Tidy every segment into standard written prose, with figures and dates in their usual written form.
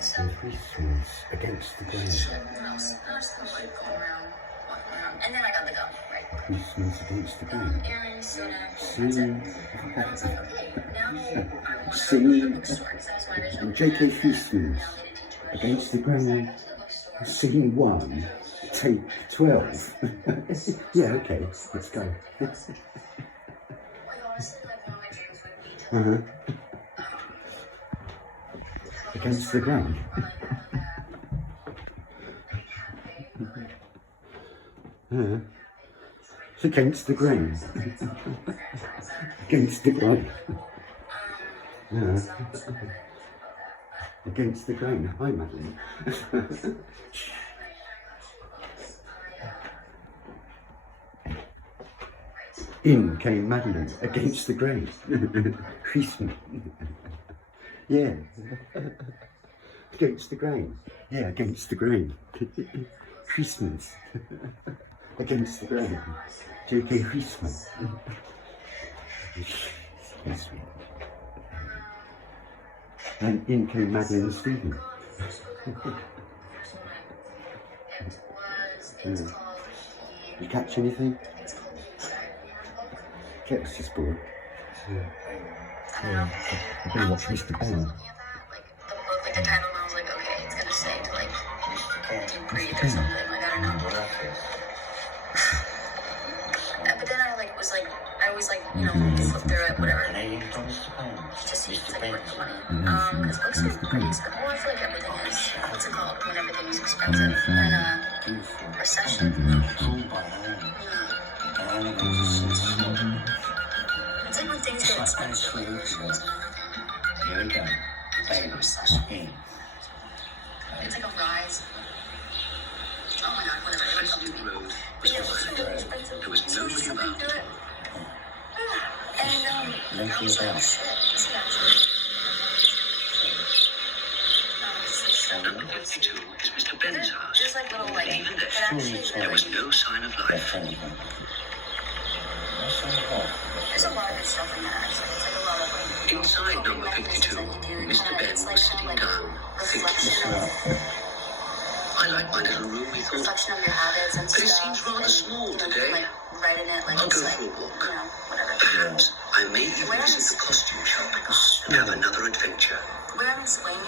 So, Huysmans against the grain. What else? I was just like going around, walking around. And then I got the gum, right? Huysmans against the grain. Earrings, soda, that's it. Singing. And I was like, okay, now I want to Singing. go to the bookstore, because that was my original And J.K. plan. Huysmans against the grain. Scene 1, take 12. Yeah, okay, let's go. Against the grain. It's against the grain. Against the grain. Against the grain. Hi, Madeline. In came Madeline against the grain. Huysmans. Yeah. Against the grain. Yeah, against the grain. Huysmans. Against the grain. J.K. Huysmans. And in came Madeline and Stephen. You catch anything? Jack's just bored. Yeah. I'm gonna watch Mr. Ben. Like the title, and I was like, okay, it's gonna say to like deep breathe or something. Like, I don't know. But then I was like, you know, flip through it, whatever. Just see if it's like worth the money. Because books are pretty expensive. Well, I feel like everything is. What's it called when everything is expensive? In a recession. It's like when things get expensive. Here we go. Recession. It's like a rise. Oh my god, whatever. It was something. But yeah, books are really expensive. There was So nobody just flipping around. through it. And I was like, shit, this is actually. Number 52 is Mr. Ben's house. Just like little like, Even but actually, there was no sign of life. there's a lot of good stuff in that. Actually, it's like a lot of like. Inside number 52, Mr. Ben was sitting down, thinking. I like my little room, he thought. Reflection of your habits and But it stuff. seems rather small today. Like writing it, like I'll it's go like, for a walk. you know, whatever. Perhaps I may even visit the costume shop and have another adventure. We haven't swing it.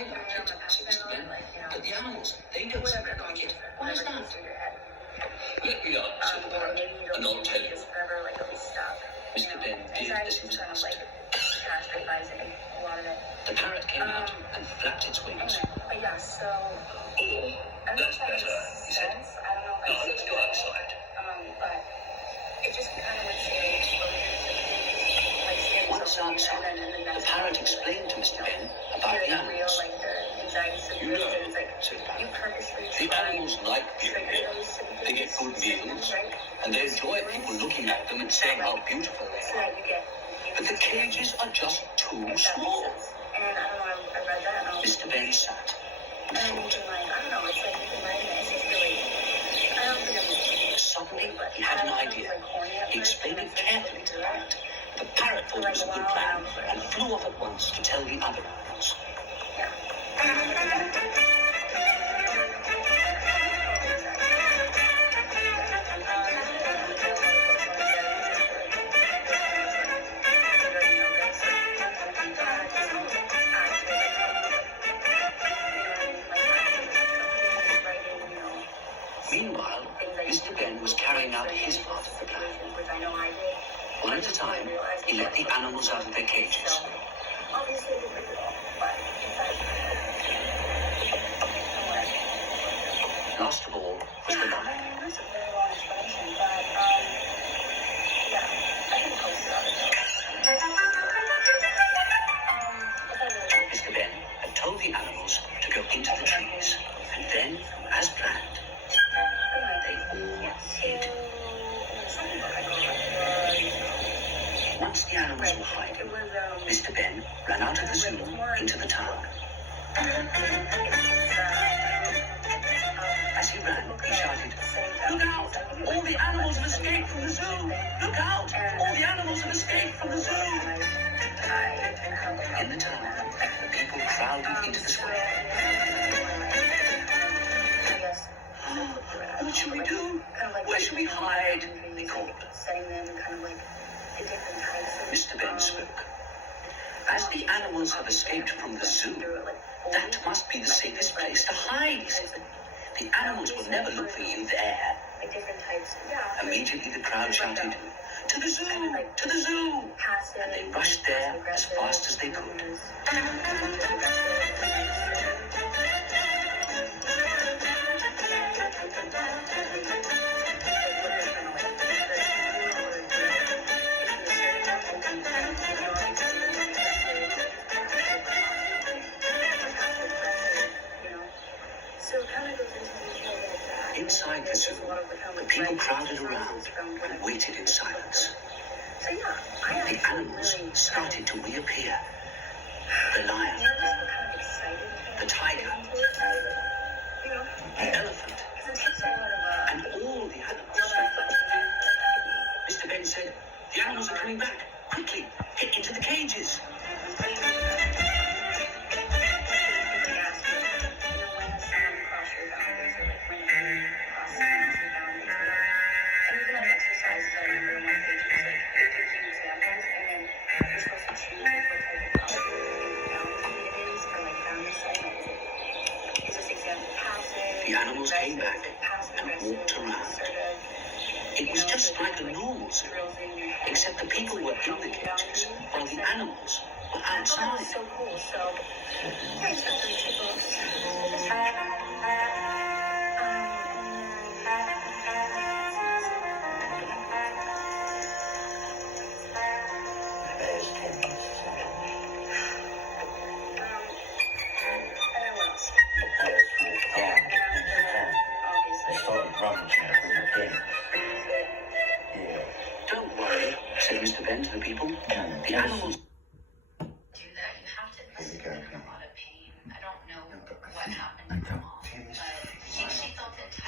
I like it, said Mr. Ben. But the animals, they don't seem to like it. Why is that? Let me out, said the parrot, and I'll tell you. Mr. Ben did as he was asked. The parrot came out and flapped its wings. Yeah, so That's better, he said. Now let's go outside. but it just kind of like scary Once outside, the parrot explained to Mr. Ben about the animals. You know, said the parrot, the animals like being here. They get good meals, and they enjoy people looking at them and saying how beautiful they are. But the cages are just too small. And I don't know, I read that and I was Mr. Ben sat and and thought. like, I don't know, it's like, it's just really, I don't think I'm Suddenly, he had an idea. He explained it carefully to the parrot. The parrot thought it was a good plan and flew off at once to tell the other animals. Meanwhile, Mr. Ben was carrying out his part of the plan. One at a time, he let the animals out of their cages. Last of all was the lion. Mr. Ben had told the animals to go into the trees, and then, as planned, they all hid. Once the animals were hiding, Mr. Ben ran out of the zoo into the town. As he ran, he shouted, "Look out! All the animals have escaped from the zoo! Look out! All the animals have escaped from the zoo!" In the town, the people crowded into the square. What should we do? Where should we hide? They called. Mr. Ben spoke. As the animals have escaped from the zoo, that must be the safest place to hide, he said. The animals will never look for you there. Immediately the crowd shouted, "To the zoo! To the zoo!" And they rushed there as fast as they could. Inside the zoo, the people crowded around and waited in silence. The animals started to reappear. The lion, the tiger, the elephant, and all the animals. Mr. Ben said, "The animals are coming back. Quickly, get into the cages." The animals came back and walked around. It was just like a normal zoo, except the people were in the cages while the animals were outside. Don't worry, said Mr. Ben to the people. The animals